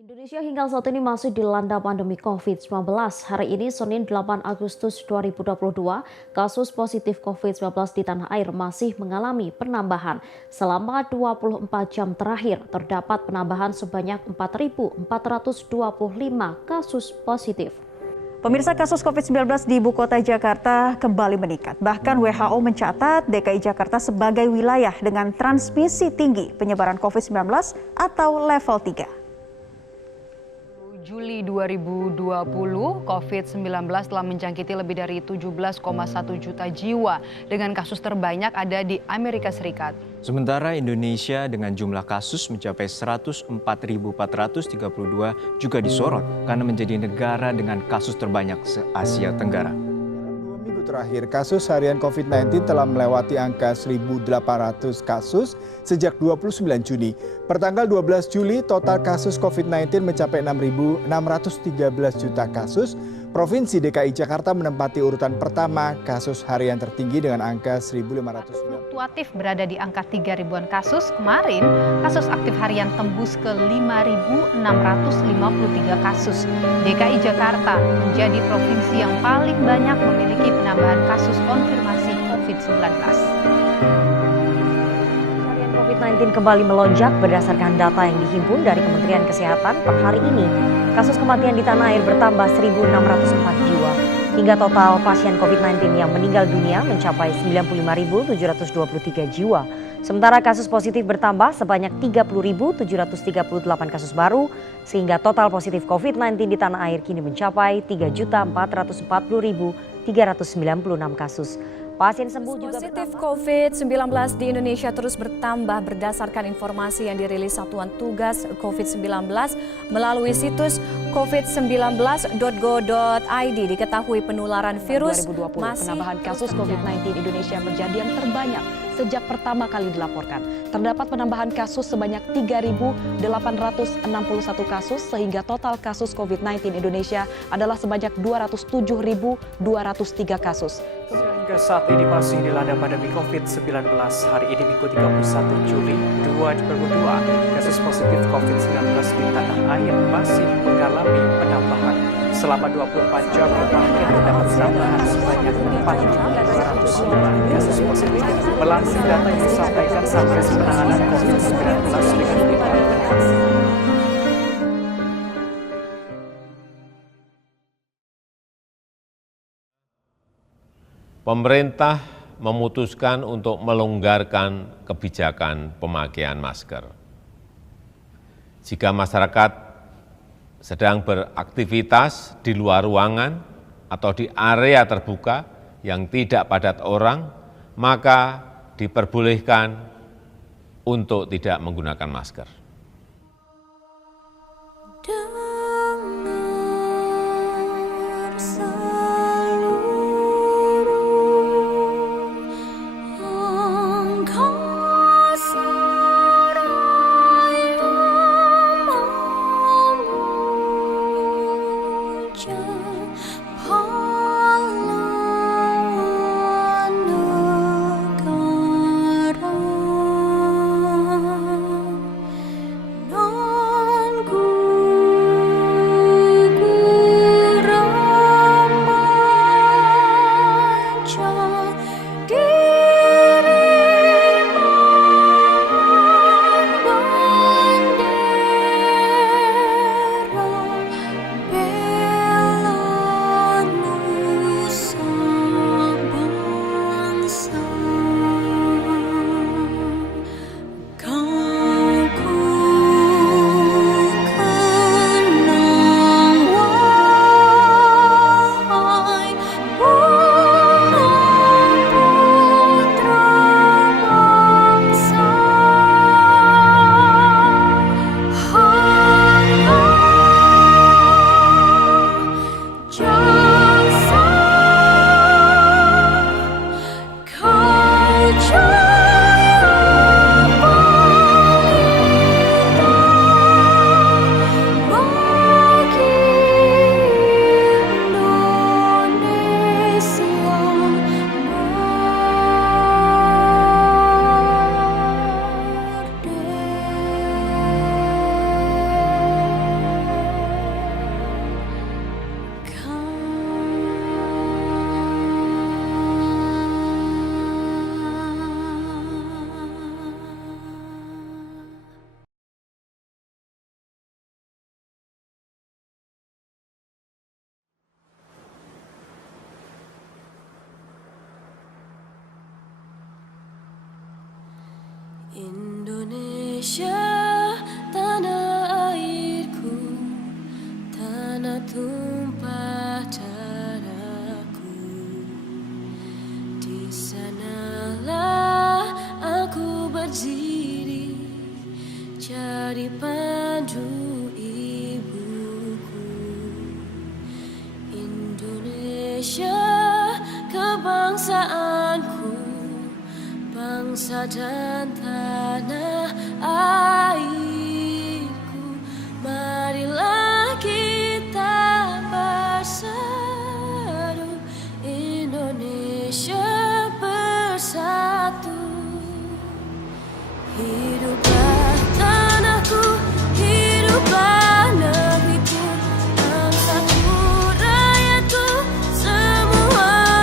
Indonesia hingga saat ini masih dilanda pandemi COVID-19. Hari ini, Senin 8 Agustus 2022, kasus positif COVID-19 di tanah air masih mengalami penambahan. Selama 24 jam terakhir, terdapat penambahan sebanyak 4.425 kasus positif. Pemirsa, kasus COVID-19 di Ibu Kota Jakarta kembali meningkat. Bahkan WHO mencatat DKI Jakarta sebagai wilayah dengan transmisi tinggi penyebaran COVID-19 atau level 3. Juli 2020, COVID-19 telah menjangkiti lebih dari 17,1 juta jiwa dengan kasus terbanyak ada di Amerika Serikat. Sementara Indonesia dengan jumlah kasus mencapai 104.432 juga disorot karena menjadi negara dengan kasus terbanyak se-Asia Tenggara. Minggu terakhir, kasus harian COVID-19 telah melewati angka 1.800 kasus sejak 29 Juni. Pertanggal 12 Juli, total kasus COVID-19 mencapai 6.613 juta kasus. Provinsi DKI Jakarta menempati urutan pertama kasus harian tertinggi dengan angka 1.500. Fluktuatif berada di angka 3.000-an kasus. Kemarin, kasus aktif harian tembus ke 5.653 kasus. DKI Jakarta menjadi provinsi yang paling banyak memiliki penambahan kasus konfirmasi COVID-19. COVID-19 kembali melonjak berdasarkan data yang dihimpun dari Kementerian Kesehatan per hari ini. Kasus kematian di tanah air bertambah 1.604 jiwa. Hingga total pasien COVID-19 yang meninggal dunia mencapai 95.723 jiwa. Sementara kasus positif bertambah sebanyak 30.738 kasus baru, sehingga total positif COVID-19 di tanah air kini mencapai 3.440.396 kasus. Pasien sembuh juga positif COVID-19 di Indonesia terus bertambah berdasarkan informasi yang dirilis Satuan Tugas COVID-19 melalui situs covid19.go.id. Diketahui penularan virus 2020 penambahan kasus COVID-19 Indonesia menjadi yang terbanyak sejak pertama kali dilaporkan. Terdapat penambahan kasus sebanyak 3.861 kasus sehingga total kasus COVID-19 Indonesia adalah sebanyak 207.203 kasus. Hingga saat ini masih dilanda pandemi COVID-19. Hari ini Minggu 31 Juli 2022, kasus positif COVID-19 di tanah air masih mengalami penambahan. Selama 24 jam terakhir terdapat penambahan sebanyak 4.405 kasus positif. Melansir data yang disampaikan Satgas Penanganan COVID-19 dengan Pemerintah memutuskan untuk melonggarkan kebijakan pemakaian masker. Jika masyarakat sedang beraktivitas di luar ruangan atau di area terbuka yang tidak padat orang, maka diperbolehkan untuk tidak menggunakan masker. Indonesia, tanah airku, tanah tumpah darahku. Di sanalah aku berdiri, jadi pandu ibuku. Indonesia, kebangsaanku, bangsa dan tanah airku. Marilah kita bersatu, Indonesia bersatu. Hiduplah tanahku, hiduplah negeriku, bangsaku, rakyatku, semuanya.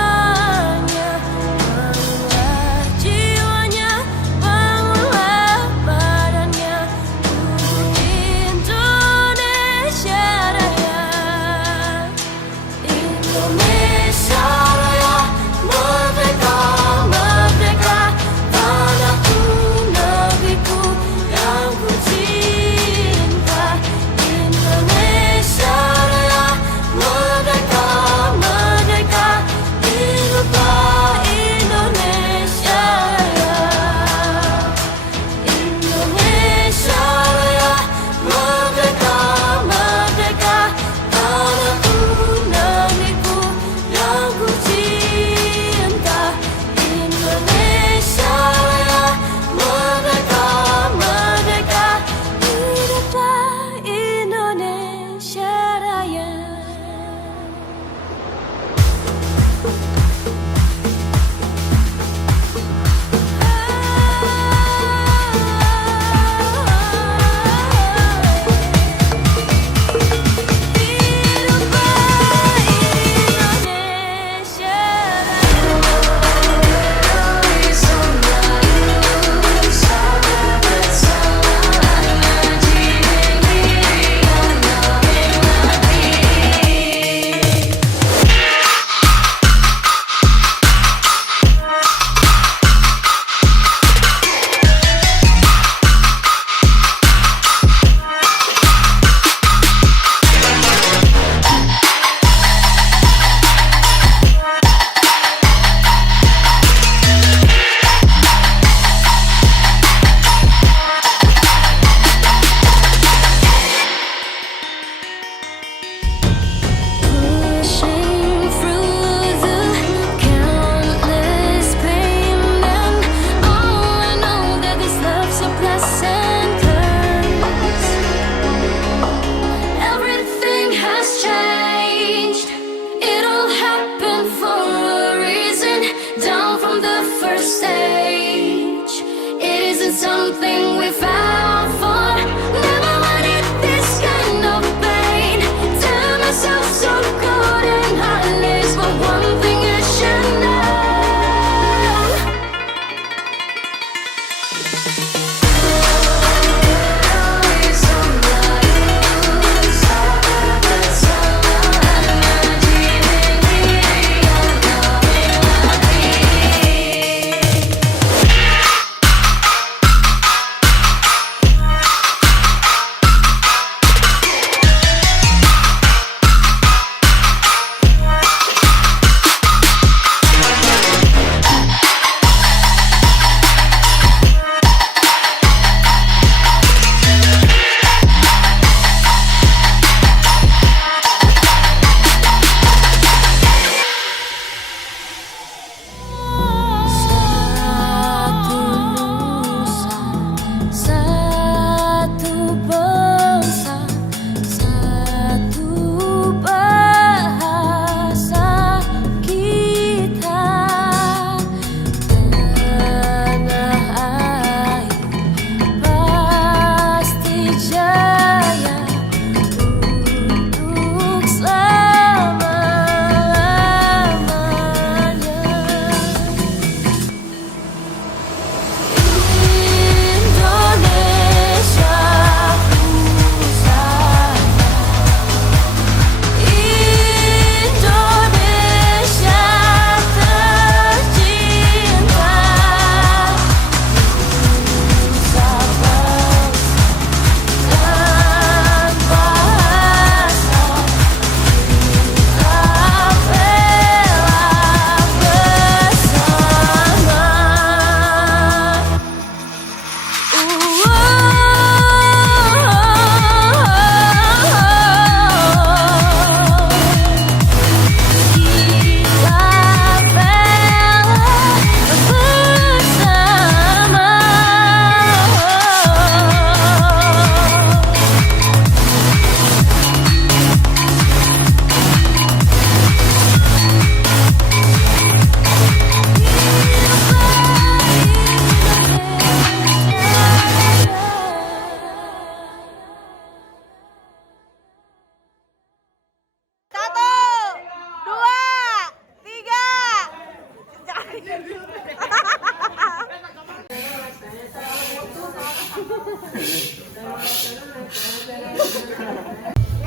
Bangunlah jiwanya, bangunlah badannya, untuk Indonesia Raya. Indonesia Raya, merdeka, merdeka, tanahku, negeriku yang ku cinta. Indonesia Raya, merdeka, merdeka, hiduplah Indonesia Raya. Indonesia Raya, merdeka, merdeka, tanahku, negeriku yang ku cinta. Indonesia Raya, merdeka, merdeka, hiduplah Indonesia Raya. Pushing through the countless pain, and all I know that this love's a blessing, 'cause everything has changed. It all happened for a reason. Down from the first stage, it isn't something we found for. Never wanted this kind of pain. Tell myself so good and honest, but one thing I should know.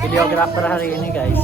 Videografer hari ini guys.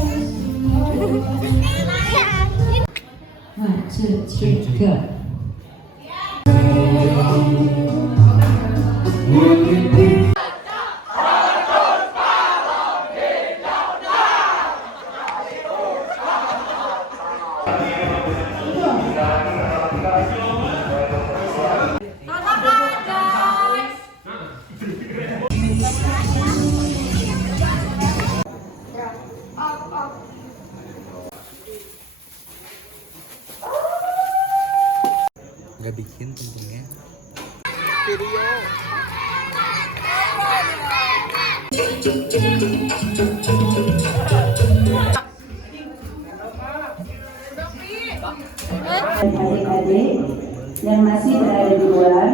Nggak bikin tentunya. Adik-adik yang masih berada di luar,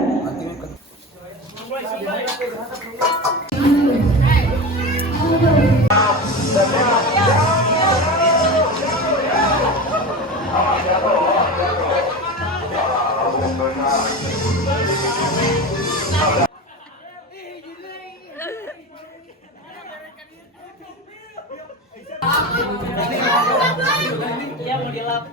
Iya mau dilap.